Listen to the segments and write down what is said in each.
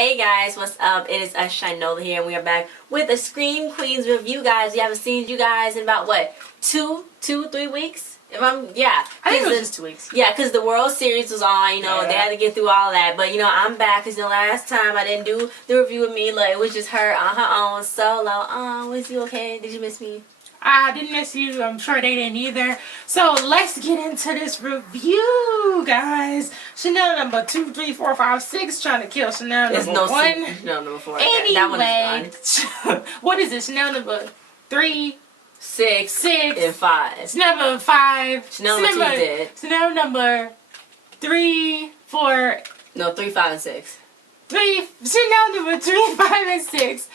Hey guys, what's up? It is us, Chi-Nola here, and we are back with a Scream Queens review, guys. We haven't seen you guys in about, what, 3 weeks? I think it was just 2 weeks. Yeah, because the World Series was on, they had to get through all that. But, I'm back because, last time I didn't do the review with Mila. It was just her on her own, solo. Was you okay? Did you miss me? I didn't miss you. I'm sure they didn't either. So let's get into this review, guys. Chanel number 2, 3, 4, 5, 6 trying to kill Chanel number 1. Chanel number 4. Anyway, that one is done. What is it? Chanel number 3, 6, and 5. Chanel number 5. Chanel number 2 did. Chanel number 3, 4. No, 3, 5, and 6. Chanel number 3, 5, and 6.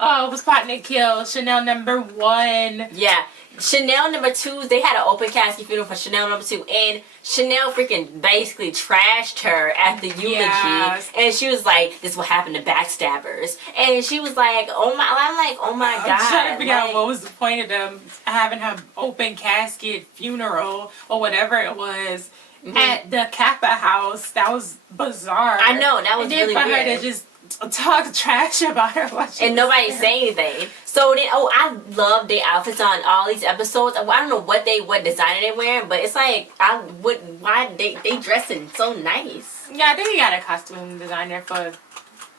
Was plotting to kill Chanel number 1. Yeah. Chanel number 2, they had an open casket funeral for Chanel number 2, and Chanel freaking basically trashed her at the eulogy. Yes. And she was like, this will happen to backstabbers. And she was like, oh my God. I'm trying to figure out what was the point of them having her open casket funeral or whatever it was at the Kappa house. That was bizarre. I know, that was really weird. And then for her to just talk trash about her and nobody say anything. So then, I love their outfits on all these episodes. I don't know what designer they wearing, but it's like why they dressing so nice. Yeah, I think he got a costume designer for,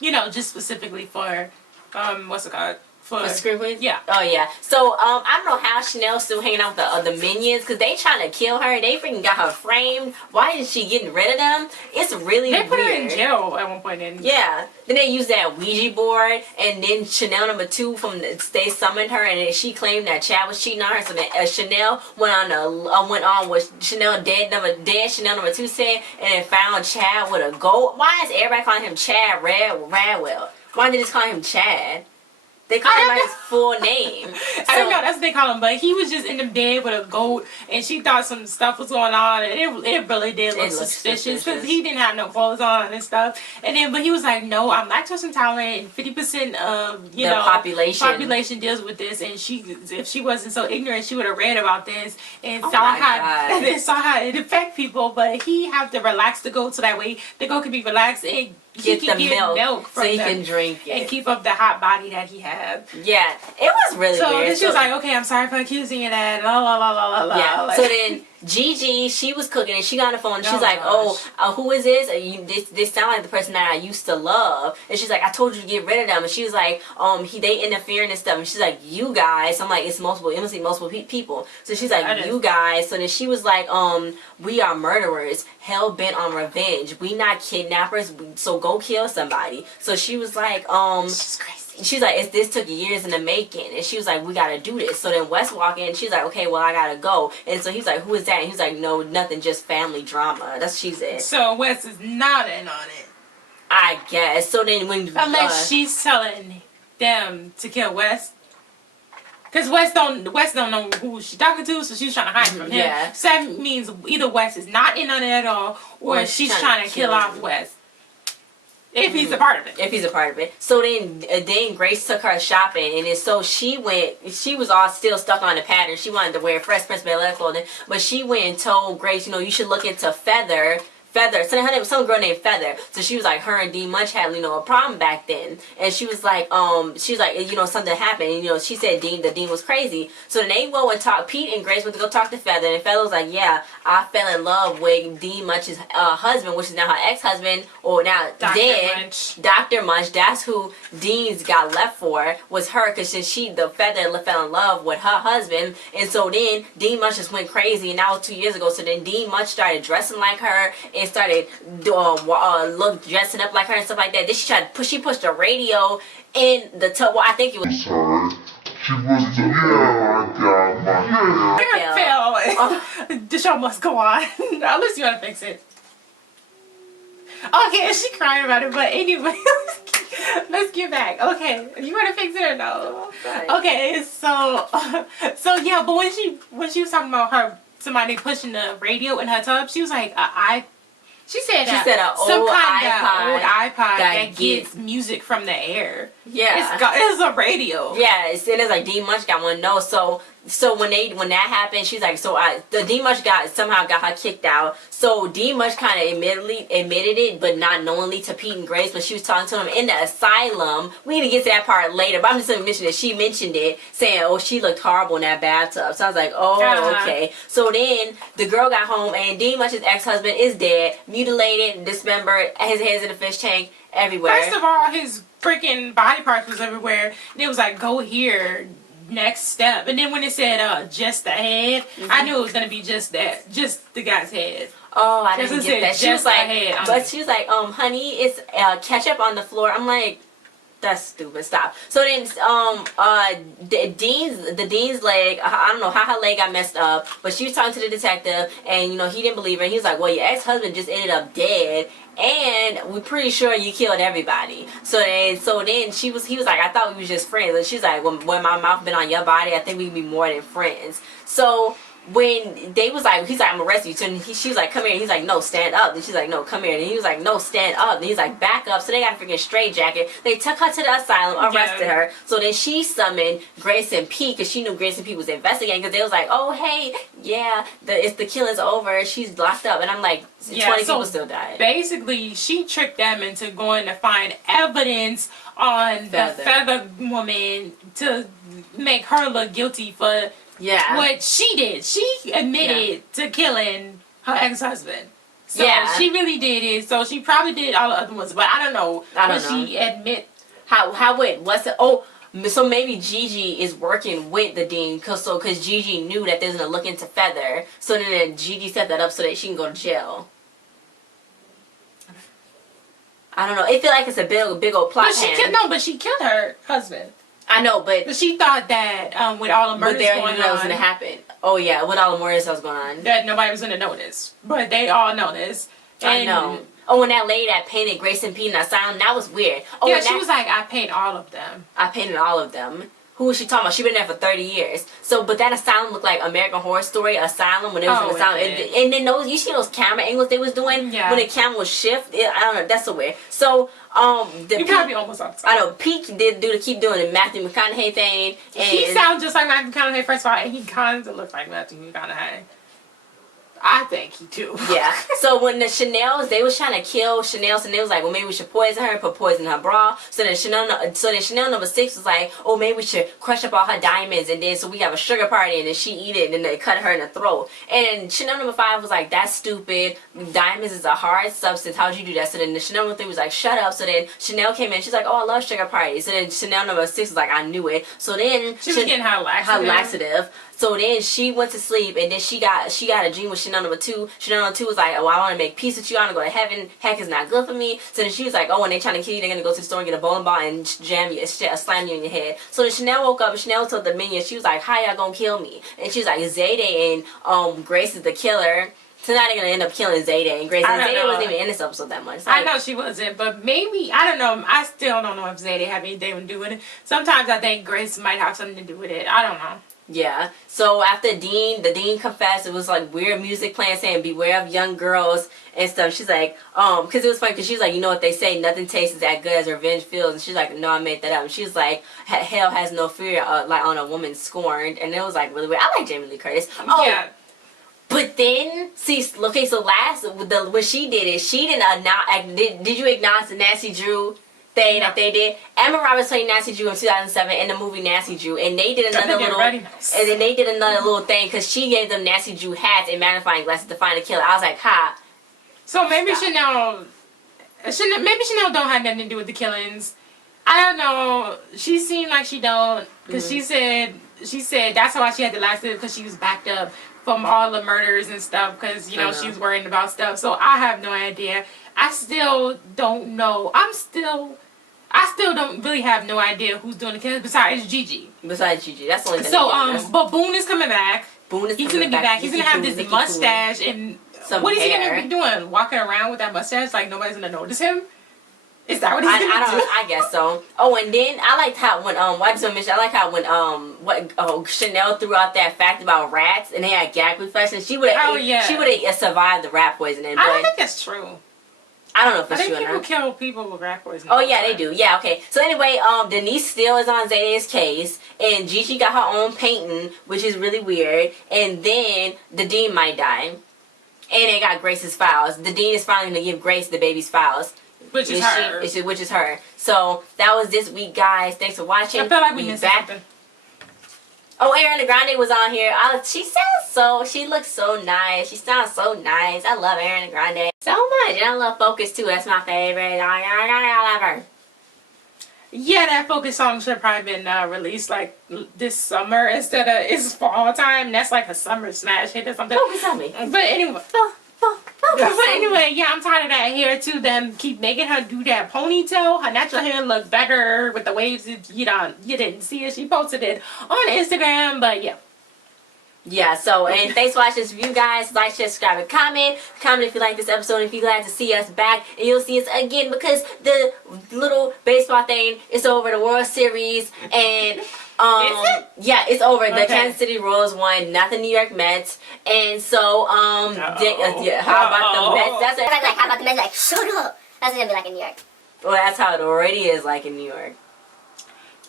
just specifically for what's it called? For Scream Queens? Yeah. Oh, yeah. So, I don't know how Chanel's still hanging out with the minions, because they trying to kill her. They freaking got her framed. Why is she getting rid of them? It's really weird. They put her in jail at one point. Yeah. Then they used that Ouija board, and then Chanel number 2 they summoned her, and then she claimed that Chad was cheating on her. So then Chanel went on what Chanel dead Chanel number 2 said, and then found Chad with a gold. Why is everybody calling him Chad Radwell? Why didn't they just call him Chad? They call him by his full name. I don't know, that's what they call him, but he was just in the bed with a goat, and she thought some stuff was going on, and it really did look suspicious, because he didn't have no clothes on and stuff. And then, but he was like, no, I'm lactose intolerant, and 50% of, the population deals with this, and if she wasn't so ignorant, she would have read about this, and saw how it affect people, but he have to relax the goat, so that way the goat can be relaxed, and he can get milk from so he can drink it and keep up the hot body that he had. Yeah, it was really weird. So she was like, okay, I'm sorry for accusing you of that. La la la la la. Yeah. Like, so then Gigi, she was cooking and she got on the phone and she's like, who is this? This sound like the person that I used to love. And she's like, I told you to get rid of them. And she was like, they interfering and stuff. And she's like, you guys. I'm like, it must be multiple people. So she's like, you guys. So then she was like, we are murderers, hell bent on revenge. We not kidnappers. So go kill somebody. So she was like, she's crazy. She's like, this took years in the making. And she was like, we gotta do this. So then Wes walked in and she's like, okay, well, I gotta go. And so he's like, who is that? And he's like, no, nothing, just family drama. That's what she said. So Wes is not in on it, I guess. So then when unless she's telling them to kill Wes. Because Wes don't know who she's talking to, so she's trying to hide from him. Yeah. So that means either Wes is not in on it at all, or she's trying to kill off Wes. If he's a part of it. If he's a part of it. So then Grace took her shopping, and then so she was all still stuck on the pattern. She wanted to wear Fresh Prince Bel-Air clothing, but she went and told Grace, you should look into Feather, some girl named Feather. So she was like, her and D Munch had, a problem back then. And she was like, something happened. And, she said the Dean was crazy. So then they went and talked, Pete and Grace went to go talk to Feather. And Feather was like, yeah, I fell in love with D Munch's husband, which is now her ex-husband, or now dead. Dr. Munch. That's who Dean's got left for, was her, because the Feather fell in love with her husband. And so then Dean Munch just went crazy, and that was 2 years ago. So then Dean Munch started dressing like her, and started dressing up like her and stuff like that. Then she pushed the radio in the tub. Well, I think it was. She was The show must go on. Unless you want to fix it. Okay, she crying about it, but anyway, let's get back. Okay, you want to fix it or no? Okay, so yeah, but when she was talking about somebody pushing the radio in her tub, she was like, She said an old iPod that gets music from the air. Yeah. It's a radio. Yeah, it's like D Munch got one. No, so So when that happened, she's like, the D Mush somehow got her kicked out. So D Mush kind of admitted it, but not knowingly to Pete and Grace. But she was talking to them in the asylum. We need to get to that part later. But I'm just gonna mention that she mentioned it, saying, "Oh, she looked horrible in that bathtub." So I was like, "Oh, okay." So then the girl got home, and D Mush's ex-husband is dead, mutilated, dismembered, his head's in a fish tank everywhere. First of all, his freaking body parts was everywhere. And it was like, go here. Next step. And then when it said just the head, I knew it was gonna be just that, just the guy's head. Oh, I didn't get that. She was like, she was like, honey, it's ketchup on the floor. I'm like, that's stupid. Stop. So then, the dean's leg, I don't know how her leg got messed up, but she was talking to the detective, and he didn't believe her. He was like, well, your ex-husband just ended up dead, and we're pretty sure you killed everybody. So then he was like, I thought we was just friends. And she's like, when my mouth been on your body, I think we can be more than friends. So when they was like, he's like, I'm gonna arrest you. So she was like, come here. And he's like, no, stand up. And she's like, no, come here. And he was like, no, stand up. And he's like, back up. So they got a freaking straitjacket. They took her to the asylum, arrested her. So then she summoned Grace and Pete, because she knew Grace and Pete was investigating, because they was like, oh, hey, yeah, the killing's over. She's locked up. And I'm like, 20 people still died. Basically, she tricked them into going to find evidence on the Feather woman to make her look guilty for what she did. She admitted to killing her ex-husband. So she really did it. So she probably did all the other ones, but I don't know. She admit so maybe Gigi is working with the dean, because Gigi knew that they was gonna look into Feather. So then Gigi set that up so that she can go to jail. I don't know. It feel like it's a big old plot. But she killed her husband. I know, but she thought that with all the murders going on, that was gonna happen. Oh yeah, with all the murders that was going on, that nobody was gonna notice, but they all noticed. I know. Oh, when that lady that painted Grace and Pete in the asylum, that was weird. Oh, yeah, she was like, I paint all of them. I painted all of them. Who was she talking about? She been there for 30 years. So, but that asylum looked like American Horror Story asylum when it was an asylum. And then you see those camera angles they was doing when the camera was shift. I don't know. That's so weird. So, you probably almost up. I know Pete did keep doing the Matthew McConaughey thing. And he sounds just like Matthew McConaughey first of all, and he kind of looks like Matthew McConaughey. I think he do. Yeah. So when the Chanels, they was trying to kill Chanel, so they was like, well, maybe we should poison her and put poison in her bra. So then Chanel number 6 was like, oh, maybe we should crush up all her diamonds, and then so we have a sugar party, and then she eat it, and then they cut her in the throat. And Chanel number 5 was like, that's stupid. Diamonds is a hard substance. How'd you do that? So then the Chanel number 3 was like, shut up. So then Chanel came in. She's like, oh, I love sugar parties. So then Chanel number 6 was like, I knew it. So then she was getting her laxative. So then she went to sleep, and then she got a dream with Chanel number 2. Chanel number 2 was like, oh, I want to make peace with you. I want to go to heaven. Heck is not good for me. So then she was like, oh, when they trying to kill you, they're going to go to the store and get a bowling ball and slam you in your head. So then Chanel woke up, and Chanel told the minion, she was like, how y'all going to kill me? And she was like, Zayday and Grace is the killer. So now they're going to end up killing Zayday and Grace. And Zayday wasn't even in this episode that much. I know she wasn't, but maybe, I don't know. I still don't know if Zayday had anything to do with it. Sometimes I think Grace might have something to do with it. I don't know. Yeah. So after the dean confessed, it was like weird music playing saying beware of young girls and stuff. She's like, because it was funny because she's like, you know what they say, nothing tastes as good as revenge feels. And she's like, no, I made that up. And she's like, hell has no fear, like on a woman scorned. And it was like really weird. I like Jamie Lee Curtis. Oh, yeah. But then, see, okay, so when she did it, she didn't did you acknowledge the Nancy Drew thing that they did? Emma Roberts played Nancy Drew in 2007 in the movie Nancy Drew, and they did another little thing because she gave them Nancy Drew hats and magnifying glasses to find the killer. I was like, ha. So maybe Chanel don't have nothing to do with the killings. I don't know. She seemed like she don't, because she said that's why she had the laxative, because she was backed up from all the murders and stuff, because she was worrying about stuff. So I have no idea. I still don't know. I still don't really have no idea who's doing the killing besides Gigi. That's the only thing. So but Boone is coming back. He's gonna be back. He's gonna have this mustache and what is he gonna be doing? Walking around with that mustache like nobody's gonna notice him? Is that what he's gonna do? I guess so. Oh, and then I liked how when Chanel threw out that fact about rats and they had gag reflexes. She would have survived the rat poisoning. But I don't think that's true. I don't know if it's true or not. I think people kill people with rat poisoning. Oh yeah, they do. Yeah, okay. So anyway, Denise still is on Zayday's case, and Gigi got her own painting, which is really weird. And then the dean might die, and they got Grace's files. The dean is finally gonna give Grace the baby's files, which is her. Which is her. So that was this week, guys. Thanks for watching. I feel like we missed something. Oh, Ariana Grande was on here. She looks so nice. She sounds so nice. I love Ariana Grande so much. And I love Focus too. That's my favorite. I love her. Yeah, that Focus song should have probably been released like this summer instead of it's fall time. That's like a summer smash hit or something. Focus on me. But anyway. But anyway, yeah, I'm tired of that hair too. Them keep making her do that ponytail. Her natural hair look better with the waves. You didn't see it. She posted it on Instagram, but yeah. Yeah, so, and thanks for watching this review, guys. Like, share, subscribe, and comment. Comment if you like this episode, if you're glad to see us back. And you'll see us again because the little baseball thing is over, the World Series. And, Is it? yeah, it's over. Okay. The Kansas City Royals won, not the New York Mets. And so, how about the Mets? That's how about the Mets? Like, shut up. That's gonna be like in New York. well, that's how it already is like in New York.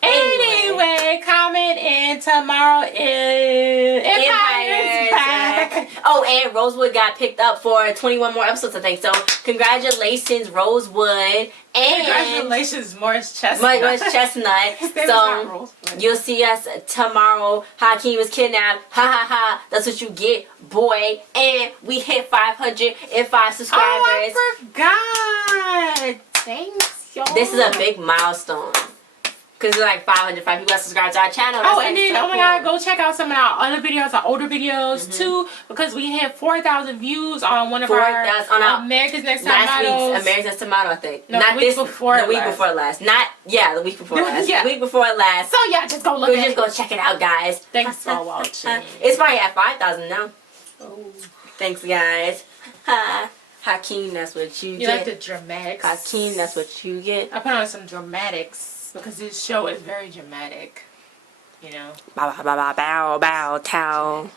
Anyway, comment and tomorrow is Empire's back. Oh, and Rosewood got picked up for 21 more episodes, I think. So, congratulations, Rosewood. And Congratulations, Morris Chestnut. Morris Chestnut. So, you'll see us tomorrow. Hakeem was kidnapped. Ha ha ha. That's what you get, boy. And we hit 505 subscribers. Oh, I forgot. Thanks, y'all. This is a big milestone. Because it's like 505 people that subscribe to our channel. That's and then, oh my God, go check out some of our other videos, our older videos too, because we had 4,000 views on one of our America's Next Top Models. Week's America's Next Top Model, I think. No, Not the week this, before the week before last. The week before last. Yeah. The week before last. So yeah, just go look at it. Just go check it out, guys. Thanks for watching. It's probably at 5,000 now. Oh. Thanks, guys. Hakeem, that's what you get. You like the dramatics. Hakeem, that's what you get. I put on some dramatics because this show is very dramatic, you know. Bow, bow, bow, bow, bow, bow, towel.